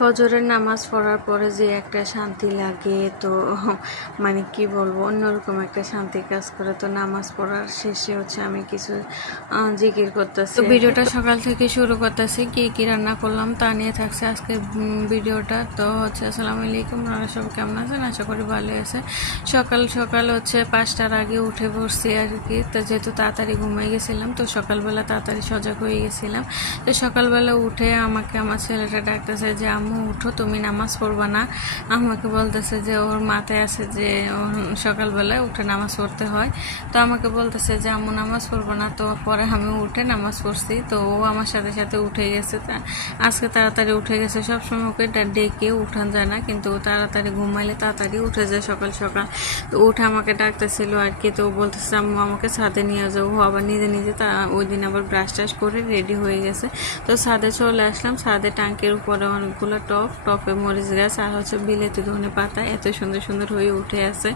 ফজরের নামাজ পড়ার পরে যে একটা শান্তি লাগে, তো মানে কি বলবো, অন্যরকম একটা শান্তি কাজ করে। তো নামাজ পড়ার শেষে হচ্ছে আমি কিছু জিকির করতেছি। তো ভিডিওটা সকাল থেকে শুরু করতেছি, কি কি রান্না করলাম তা নিয়ে থাকছে আজকে ভিডিওটা। তো হচ্ছে আসসালামু আলাইকুম, আপনারা সব কেমন আছেন? আশা করি ভালো আছে। সকাল সকাল হচ্ছে 5টার আগে উঠে পড়ছি আর কি। তো যেহেতু তাড়াতাড়ি ঘুমিয়ে গেছিলাম, তো সকালবেলা তাড়াতাড়ি সজাগ হয়ে গেছিলাম। তো সকালবেলা উঠে আমাকে আমার ছেলেটা ডাকতেছে যে আম্মু উঠো, তুমি নামাজ পড়বা না? আমাকে বলতেছে যে ওর মাথায় আছে যে সকালবেলায় উঠে নামাজ পড়তে হয়। তো আমাকে বলতেছে যে আম্মু নামাজ পড়বো না। তো পরে আমি উঠে নামাজ পড়ছি। তো ও আমার সাথে সাথে উঠে গেছে। আজকে তাড়াতাড়ি উঠে গেছে। সবসময় ওকে ডেকে উঠান যায় না, কিন্তু ও তাড়াতাড়ি ঘুমাইলে তাড়াতাড়ি উঠে যায় সকাল সকাল। তো উঠে আমাকে ডাকতেছিল আর কি। তো বলতেছে আম্মু আমাকে ছাদে নিয়ে যাও। ও আবার নিজে নিজে ওই দিন আবার ব্রাশ টাশ করে রেডি হয়ে গেছে। তো ছাদে চলে আসলাম। ছাদে ট্যাঙ্কের উপরে অনেকগুলো টপে মরিচ গাছ আর হচ্ছে বিলেতি ধনে পাতা এত সুন্দর সুন্দর হয়ে উঠে আছে।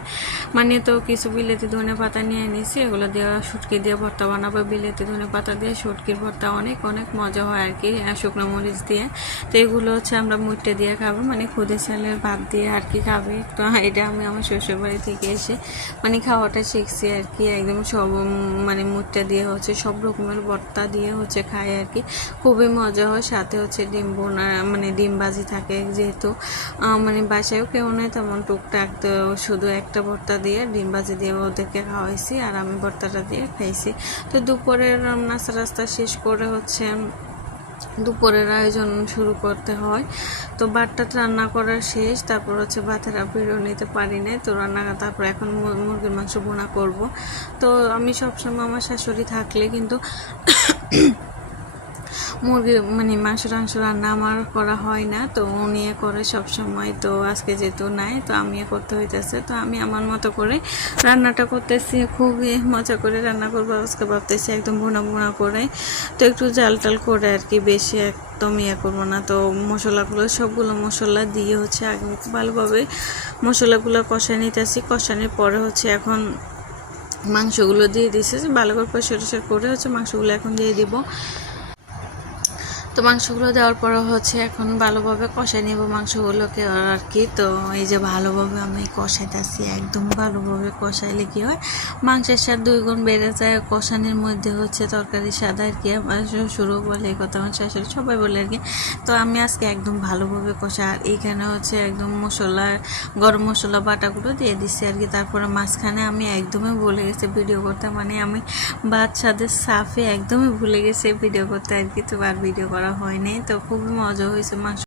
মানে তো কিছু বিলেতি ধনে পাতা নিয়ে নিয়েছি, এগুলো দিয়ে শুটকি দিয়ে ভর্তা বানাবো। বিলেতি ধনে পাতা দিয়ে শুটকির ভর্তা অনেক অনেক মজা হয় আর কি, শুকনো মরিচ দিয়ে। তো এগুলো হচ্ছে আমরা মুটে দিয়ে খাবো, মানে খুদে চালের ভাত দিয়ে আর কি খাবে। তো এটা আমি আমার শ্বশুর বাড়ি থেকে এসে মানে খাওয়াটা শিখছি আর কি। একদম সব মানে মুটটা দিয়ে হচ্ছে সব রকমের ভর্তা দিয়ে হচ্ছে খাই আর কি। খুবই মজা হয়। সাথে হচ্ছে ডিম বোনা মানে ডিম ভাজি থাকে, যেহেতু মানে বাসায়ও কেউ নেই তেমন টুকটাক। তো শুধু একটা ভর্তা দিয়ে ডিম ভাজি দিয়ে ওদেরকে খাওয়াইছি আর আমি ভর্তাটা দিয়ে খাইছি। তো দুপুরের নাস্তা রাস্তা শেষ করে হচ্ছে দুপুরের আয়োজন শুরু করতে হয়। তো ভাতটা রান্না করা শেষ, তারপর হচ্ছে ভাতের বেরো নিতে পারি না। তো তারপর এখন মুরগির মাংস বোনা করব। তো আমি সবসময় আমার শাশুড়ি থাকলে কিন্তু মুরগি মানে মাংস টাংস রান্না আমার করা হয় না, তো উনি করে সব সময়। তো আজকে যেহেতু নাই, তো আমি করতে হইতেছে। তো আমি আমার মতো করে রান্নাটা করতেছি, খুবই মজা করে রান্না করবো আজকে ভাবতেছি, একদম বোনা বোনা করে। তো একটু জাল টাল করে আর কি, বেশি একদম করবো না। তো মশলাগুলো সবগুলো মশলা দিয়ে হচ্ছে আগে ভালোভাবে মশলাগুলো কষায় নিতেছি। কষানোর পরে হচ্ছে এখন মাংসগুলো দিয়ে দিচ্ছে, ভালো করে পরিষ্কার করে হচ্ছে মাংসগুলো এখন দিয়ে দিব। তো মাংসগুলো দেওয়ার পরে হচ্ছে এখন ভালোভাবে কষাই নেব মাংসগুলোকে আর কি। তো এই যে ভালোভাবে আমি কষাইতেছি, একদম ভালোভাবে কষাইলে কি হয়, মাংসের স্বাদ 2 গুণ বেড়ে যায়। কষানির মধ্যে হচ্ছে তরকারির স্বাদ আর কি। আমার শ্বশুরও বলে এই কথা, আমার শাশুড়ি সবাই বলে আর কি। তো আমি আজকে একদম ভালোভাবে কষা, আর এইখানে হচ্ছে একদম মশলা গরম মশলা বাটাগুলো দিয়ে দিচ্ছি আর কি। তারপরে মাঝখানে আমি একদমই ভুলে গেছি ভিডিও করতে, মানে আমি ভাত সাথে সাফে একদমই ভুলে গেছি ভিডিও করতে আর কি। তো আর ভিডিও করা হয়নি। তো খুবই মজা হয়েছে মাংস।